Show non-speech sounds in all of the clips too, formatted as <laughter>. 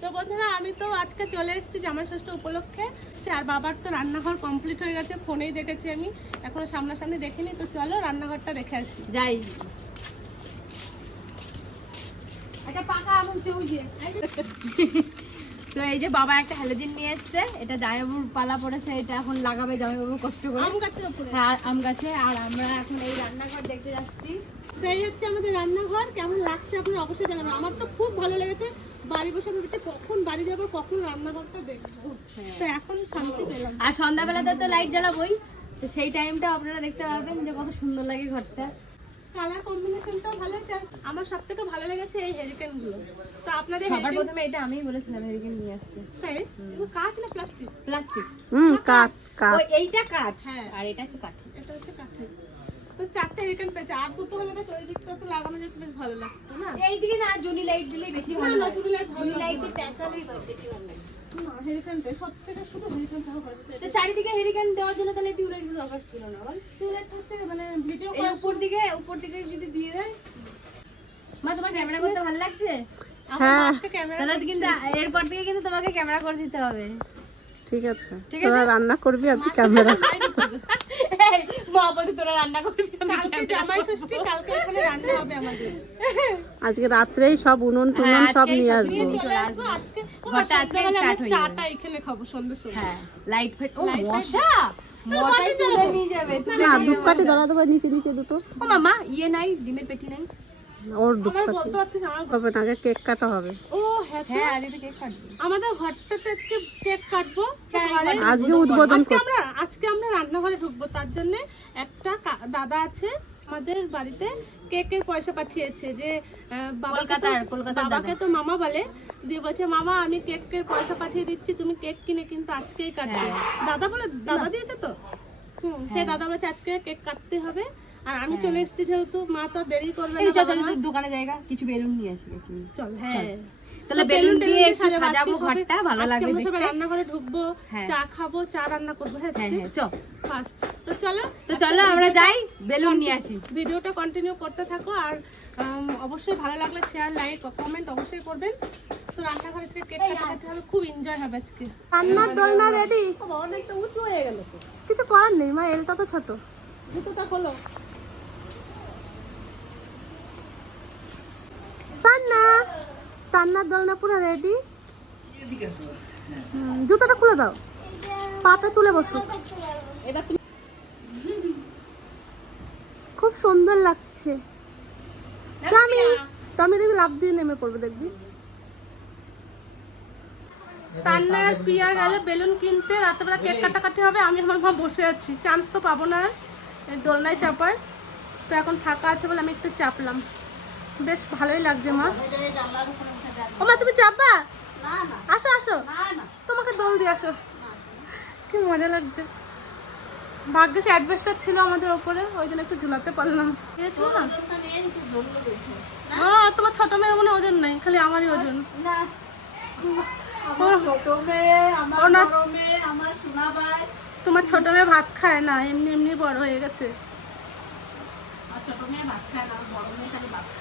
তো বন্ধুরা আমি তো আজকে চলে এসেছি জামাই ষষ্ঠী উপলক্ষে। সে আর বাবার তো রান্নাঘর কমপ্লিট হয়ে গেছে ফোনেই দেখেছি আমি। এখনও সামনাসামনি দেখিনি তো চলো রান্নাঘরটা দেখে আসি। যাই। একটা পাকা আম হচ্ছে <laughs> তো এই যে বাবা একটা হ্যালোজিন নিয়ে এসেছে এটা জামাইবাবুর পালা পড়েছে এটা এখন লাগাবে জামাইবাবু কষ্ট করে। আম গাছের উপরে। হ্যাঁ আম গাছে আর আমরা এখন এই রান্নাঘর দেখতে যাচ্ছি। তো এই হচ্ছে আমাদের রান্নাঘর কেমন লাগছে আপনারা অবশ্যই জানাবেন। আমার তো খুব ভালো লেগেছে বাড়ি বসে ভেবেছে কখন বাড়ি যাব? কখন রান্নাঘরটা দেখব? তো এখন শান্তি পেলাম। আর সন্ধ্যাবেলাতে তো লাইট জ্বালাবোই। তো সেই টাইমটা আপনারা দেখতে পাবেন যে কত সুন্দর লাগে ঘরটা। কালার কম্বিনেশনটাও ভালো হচ্ছে আমার সব থেকে ভালো লেগেছে এই হেরিকেনগুলো। তো আপনাদের সবার প্রথমে এটা আমিই বলেছিলাম হেরিকেন নিয়ে আসতে। তাই? এগুলো কাঁচ না প্লাস্টিক প্লাস্টিক হুম কাজ কাজ ও এইটা কাঠ হ্যাঁ। আর এটা হচ্ছে কাঠ। এটা হচ্ছে কাঠের তো চারটে হেরিকেন পেয়েছে। আর দুটো হলে বেশ ওই দিকটা একটু লাগানো যেত বেশ ভালো লাগতো। না এইদিকে না জুনি লাইট দিলে বেশি ভালো লাগে জুনি light জুনি লাইট দিয়ে প্যাঁচালেই বেশি ভালো লাগে। না হেরিকেনটা সব থেকে শুধু হেরিকেনটা হবে তো চারিদিকে হেরিকেন দেওয়ার জন্য তাহলে টিউবলাইট দরকার ছিল না বল? চুলের হচ্ছে মানে ভিডিও উপর দিকে উপর দিকে যদি দিয়ে দেয়। মা তোমার ক্যামেরা করতে ভালো লাগছে? হ্যাঁ। তাহলে কিন্তু এরপর থেকে কিন্তু তোমাকে ক্যামেরা করে দিতে হবে। ঠিক আছে। তোরা রান্না করবি আর ক্যামেরা এই, মা বলছে তোরা রান্না করবি কালকে জামাই ষষ্ঠী কালকে এখানে রান্না হবে আমাদের। আজকে রাত্রেই সব উনুন টুনুন হ্যাঁ, সব আজকেই নিয়ে আসব। আজকে ঘরটা আমরা হয়ে চাটা এখানে খাব হ্যাঁ লাইট ফেট ও মশা? মশাই তুলে নিয়ে যাবে না ধূপকাঠি। ধরা দেবো নিচে নিচে দুটো। ও মামা ইয়ে নাই ডিমের পেটি নাই? ওর হবে না আগে কেক কাটা হবে। ও হ্যাঁ হ্যাঁ আজকে কেক কাটবি। আমাদের ঘরটাতে আজকে কেক কাটবো হ্যাঁ, আজকে উদ্বোধন আজকে আমরা আজকে আমরা রান্নাঘরে ঢুকবো তার জন্য একটা দাদা আছে আমাদের বাড়িতে কেকের পয়সা পাঠিয়েছে যে তো- বাবাকে তো মামা বলে দিয়ে বলছে মামা আমি কেকের পয়সা পাঠিয়ে দিচ্ছি তুমি কেক কিনে কিন্তু আজকেই কাটবে। হ্যাঁ। দাদা বলে দাদা দিয়েছে তো? হুম সে দাদা বলেছে আজকে কেক কাটতে হবে। আর আমি চলে এসেছি যেহেতু মা তো দেরি করবে হ্যাঁ। না চল দোকানে জায়গা কিছু বেলুন নিয়ে আসি চল হ্যাঁ। তাহলে বেলুন দিয়ে সাজাবো, ঘরটা ভালো লাগবে দেখতে। রান্নাঘরে ঢুকবো হ্যাঁ। চা খাব চা রান্না করব হ্যাঁ হ্যাঁ হ্যাঁ চ ফার্স্ট তো চলো তো চলো আমরা যাই বেলুন নিয়ে আসি। ভিডিওটা কন্টিনিউ করতে থাকো আর অবশ্যই ভালো লাগলে শেয়ার লাইক কমেন্ট অবশ্যই করবেন। তো রান্নাঘরে আজকে কেক হবে খুব এনজয় হবে আজকে। রান্নার দোলনা রেডি অনেকটা উঁচু হয়ে গেল তো। কিছু করার নেই মা এলটা তো ছোট। জুতোটা খোলো। তান্না তান্নার দোলনা পুরো রেডি জুতোটা খুলে দাও। পাটা তুলে বসো। খুব সুন্দর লাগছে। টমি টমি দেখবি লাভ দিয়ে নেমে পড়বে, দেখবি। তান্না আর পিয়া গেলে বেলুন কিনতে, রাত্রেবেলা কেক কাটাকাটি হবে, আমি আমার মা বসে আছি। চান্স তো পাবো না দোলনায় চাপার। তো এখন ফাঁকা আছে বলে আমি একটু চাপলাম। বেশ ভালোই লাগছে মা। ও মা তুমি চাপবা আসো আসো। তোমাকে দোল দিয়ে আসো। কি মজা লাগছে। ভাগ্যে সে অ্যাডভেস্টার ছিল আমাদের ওপরে ওই জন্য একটু ঝুলাতে পারলাম। পেয়েছ না? ও তোমার ছোট মেয়ের মনে ওজন নাই খালি আমারই ওজন। না। তোমার ছোট মেয়ে ভাত খায় না এমনি এমনি বড় হয়ে গেছে। হুম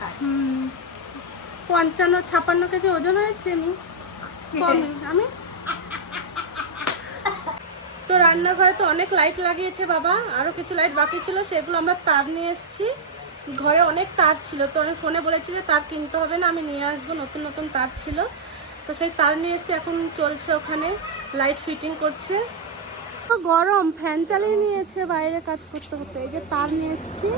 পঞ্চান্ন ছাপান্ন কেজি ওজন হয়েছে আমি কমই। আমি? তো রান্নাঘরে তো অনেক লাইট লাগিয়েছে বাবা। আরও কিছু লাইট বাকি ছিল সেগুলো আমরা তার নিয়ে এসেছি। ঘরে অনেক তার ছিল তো আমি ফোনে বলেছি যে তার কিনতে হবে না আমি নিয়ে আসব নতুন নতুন তার ছিল। তো সেই তার নিয়ে এসেছি এখন চলছে ওখানে। লাইট ফিটিং করছে। তো গরম ফ্যান চালিয়ে নিয়েছে বাইরে কাজ করতে করতে। এই যে তার নিয়ে এসেছি।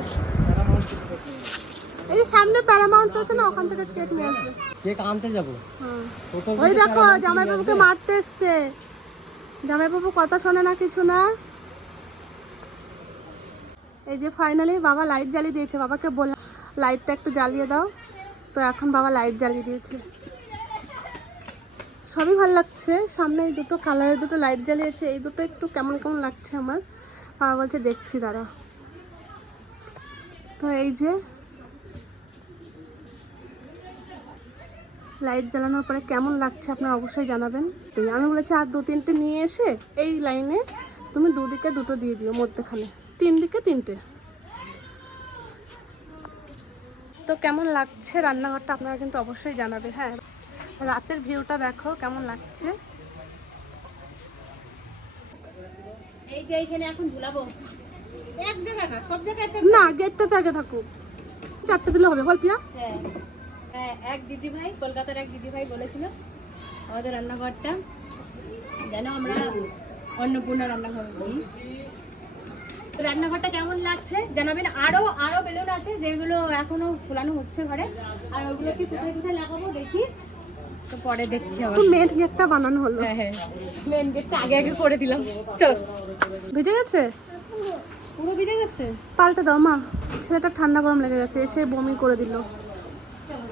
এই যে সামনে প্যারামাউন্ট আছে না ওখান থেকে কেক নিয়ে আসবে। কেক আনতে যাব। হুম। ওই দেখো জামাইবাবুকে নিয়ে মারতে এসছে। জামাইবাবু কথা শোনে না কিছু না। এই যে ফাইনালি বাবা লাইট জ্বালিয়ে দিয়েছে বাবাকে বললাম লাইটটা একটু জ্বালিয়ে দাও। তো এখন বাবা লাইট জ্বালিয়ে দিয়েছে। সবই ভালো লাগছে সামনে এই দুটো কালারের দুটো লাইট জ্বালিয়েছে এই দুটো একটু কেমন কেমন লাগছে আমার। বাবা বলছে দেখছি দাঁড়া তো এই যে লাইট জ্বালানোর পরে কেমন লাগছে আপনারা অবশ্যই জানাবেন। তো আমি বলেছি আর দু তিনটে নিয়ে এসে এই লাইনে তুমি দুদিকে দুটো দিয়ে দিও মধ্যেখানে। তিন দিকে তিনটে। তো কেমন লাগছে রান্নাঘরটা আপনারা কিন্তু অবশ্যই জানাবে হ্যাঁ রাতের ভিউটা দেখো কেমন লাগছে। এই যে এইখানে এখন ঝুলাবো। এক জায়গায় না সব জায়গায় না গেটটাতে আগে থাকুক চারটে দিলে হবে বল পিয়া। হ্যাঁ। এক দিদি ভাই কলকাতার এক দিদি ভাই বলেছিল আমাদের রান্নাঘরটা যেন আমরা অন্নপূর্ণা রান্নাঘর বলি। তো রান্নাঘরটা কেমন লাগছে জানাবেন? আরও আরও বেলুন আছে যেগুলো এখনও ফুলানো হচ্ছে ঘরে। আর ওগুলো কি কোথায় কোথায় লাগাবো দেখি? তো পরে দেখছি আবার। মেন গেটটা বানানো হলো। হ্যাঁ হ্যাঁ মেন গেটটা আগে আগে করে দিলাম। চলো। ভিজে গেছে? পুরো ভিজে গেছে? পাল্টে দাও মা। ছেলেটা ঠান্ডা গরম লেগে গেছে এসে বমি করে দিল।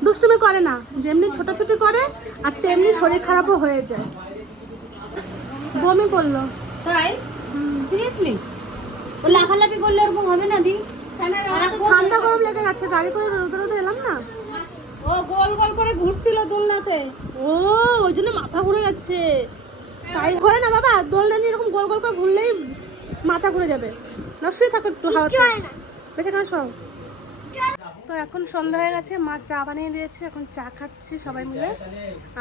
দুষ্টুমি করে না যেমনি ছোটাছুটি করে আর তেমনি শরীর খারাপও হয়ে যায়। বমি করল। তাই? সিরিয়াসলি ও লাফালাফি করলে ওরকম হবে না দি? ঠান্ডা গরম লেগে যাচ্ছে গাড়ি করে রোদে রোদে এলাম না? ও গোল গোল করে ঘুরছিল দোলনাতে। ও ওই জন্য মাথা ঘুরে যাচ্ছে তাই ঘরে না বাবা দোলনা নিয়ে এরকম গোল গোল করে ঘুরলেই মাথা ঘুরে যাবে। না শুয়ে থাকো একটু হাওয়াতে। বেঁচে কেন সব তো এখন সন্ধ্যা হয়ে গেছে, মা চা বানিয়ে দিয়েছে, এখন চা খাচ্ছি সবাই মিলে।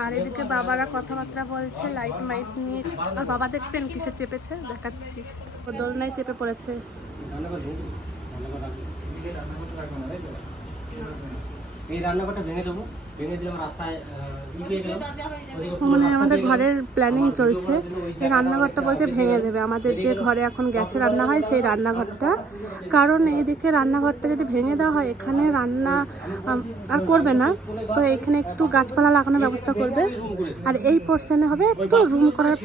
আর এদিকে বাবারা কথাবার্তা বলছে লাইট মাইট নিয়ে। আর বাবা দেখবেন কিসে চেপেছে? দেখাচ্ছি। দোলনায় চেপে পড়েছে। এই রান্নাঘরটা ভেঙে দেবো। মানে আমাদের ঘরের প্ল্যানিং চলছে। এই রান্নাঘরটা বলছে ভেঙে দেবে। আমাদের যে ঘরে এখন গ্যাসে রান্না হয় সেই রান্নাঘরটা। কারণ এইদিকে রান্নাঘরটা যদি ভেঙে দেওয়া হয় এখানে রান্না আর করবে না। তো এখানে একটু গাছপালা লাগানোর ব্যবস্থা করবে। আর এই পোর্শনে হবে একটু রুম করার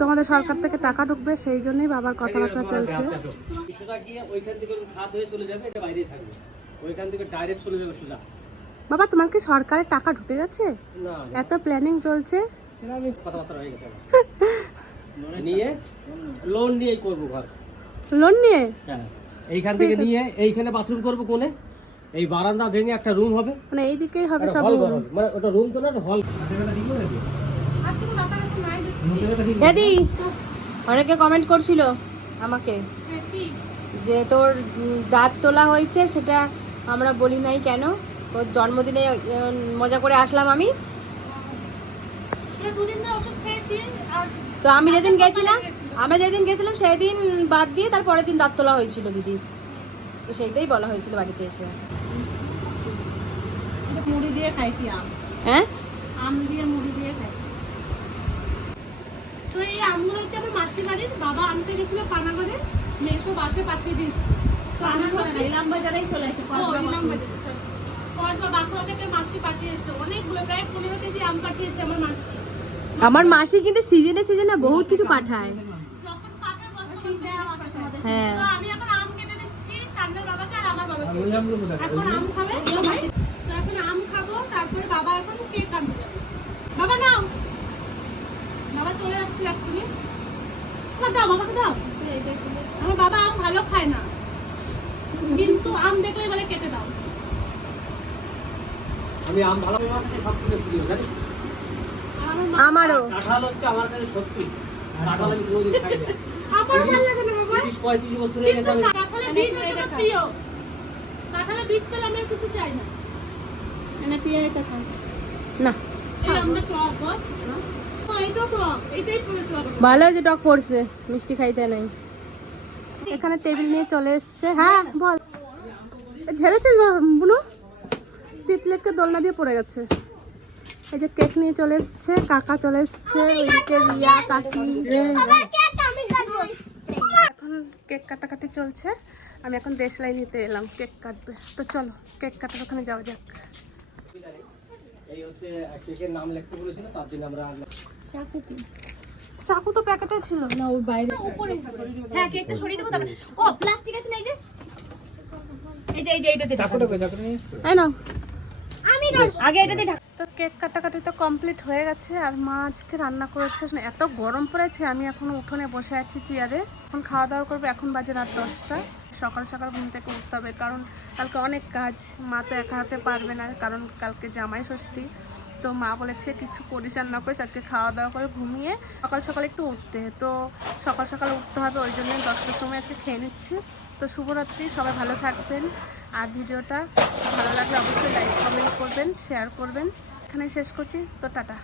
তোমাদের সরকার থেকে টাকা ঢুকবে সেই জন্যই বাবার কথাবার্তা চলছে। আসো। সোজা গিয়ে ওইখান থেকে খাদ হয়ে চলে যাবে এটা বাইরেই থাকবে। ওইখান থেকে ডাইরেক্ট চলে যাবে সোজা। বাবা তোমার কি সরকারের টাকা ঢুকে গেছে? এত প্ল্যানিং চলছে। নিয়ে লোন নিয়েই করব ঘর। লোন নিয়ে? হ্যাঁ এইখান থেকে নিয়ে এইখানে বাথরুম করব কোনে এই বারান্দা ভেঙে একটা রুম হবে। মানে এইদিকেই হবে সব। মানে ওটা রুম তো না হল দাদি অনেকে কমেন্ট করছিল আমাকে যে তোর দাঁত তোলা হয়েছে সেটা আমরা বলি নাই কেন? ওর জন্মদিনে মজা করে আসলাম আমি। তো আমি যেদিন গেছিলাম আমি যেদিন গেছিলাম সেই দিন বাদ দিয়ে তার পরের দিন দাঁত তোলা হয়েছিল দিদির। তো সেইটাই বলা হয়েছিল বাড়িতে এসে। মুড়ি দিয়ে খাইছি আম। হ্যাঁ? আম দিয়ে মুড়ি দিয়ে খাইছি। তো এই আমগুলো হচ্ছে আমার মাসির বাড়ির। বাবা আনতে গেছিল পানাগড়ে। মেসো বাসে পাঠিয়ে দিয়েছিল তো আমি ইলাম বাজারেই চলে এসেছে ইলাম বাজারে কসবা বাঁকুড়া থেকে মাসি পাঠিয়েছে। অনেকগুলো প্রায় পনেরো কেজি আম পাঠিয়েছে আমার মাসি। আমার মাসি কিন্তু সিজনে সিজনে বহুত কিছু পাঠায়। হ্যাঁ। আমি এখন আম কেটে দিচ্ছি কান্নার বাবাকে আর আমার বাবাকে। এখন আম খাবে? তো এখন আম খাব তারপরে বাবা এখন কেক আনতে যাবে। বাবা নাও। বাবা চলে যাচ্ছে এক্ষুনি। দাও বাবাকে দাও। আমার বাবা আম ভালো খায় না। কিন্তু আম দেখলে বলে কেটে দাও। আমি আম ভালো আমার কাছে সব থেকে প্রিয় জানিস আমার আমারও। কাঁঠাল হচ্ছে আমার কাছে সত্যি। কাঁঠাল আমি কোনোদিন খাই না আমারও ভালো লাগে না বাবা। তিরিশ পঁয়ত্রিশ বছর হয়ে গেছে আমি কাঁঠালের বীজ হচ্ছে আমার প্রিয়। কাঁঠালের বীজ পেলে আমি কিছু চাই না। এনে এটা খাই না। এই আমরা টক বল। বাবা। ভালো হয়েছে টক পড়ছে মিষ্টি খাইতে নাই। এখানে টেবিল নিয়ে চলে এসছে। হ্যাঁ বল। এ, ঝেড়েছিস বুনু? তিতলেজকে দোলনা দিয়ে পড়ে গেছে। এই যে কেক নিয়ে চলে এসছে কাকা চলে এসছে ওইদিকে রিয়া কাকি। এখন কেক কাটাকাটি চলছে। আমি এখন দেশলাই নিতে এলাম কেক কাটবে তো চলো কেক কাটার ওখানে যাওয়া যাক। এই হচ্ছে কেকের নাম লিখতে বলেছিল তার জন্য আমরা চাকু তো প্যাকেটে ছিল। না ওর বাইরে। হ্যাঁ কেকটা সরিয়ে দেবো তারপরে ও প্লাস্টিক আছে না এই যে? এই যে এই যে এইটাতে ঢাকা। তাই না আগে তো কেক কাটাকাটি তো কমপ্লিট হয়ে গেছে আর মা আজকে রান্না করেছে। এত গরম পড়েছে আমি এখন উঠোনে বসে আছি চেয়ারে। এখন খাওয়া দাওয়া করব এখন বাজে রাত দশটা। সকাল সকাল ঘুম থেকে উঠতে হবে কারণ কালকে অনেক কাজ। মা তো একা হাতে পারবে না কারণ কালকে জামাই ষষ্ঠী। তো মা বলেছে কিছু পরিচাল না করে আজকে খাওয়া দাওয়া করে ঘুমিয়ে সকাল সকাল একটু উঠতে। তো সকাল সকাল উঠতে হবে, ওই জন্যই দশটার সময় আজকে খেয়ে নিচ্ছি। তো শুভরাত্রি, সবাই ভালো থাকবেন। আর ভিডিওটা ভালো লাগলে অবশ্যই লাইক কমেন্ট করবেন শেয়ার করবেন। এখানে শেষ করছি। তো টাটা।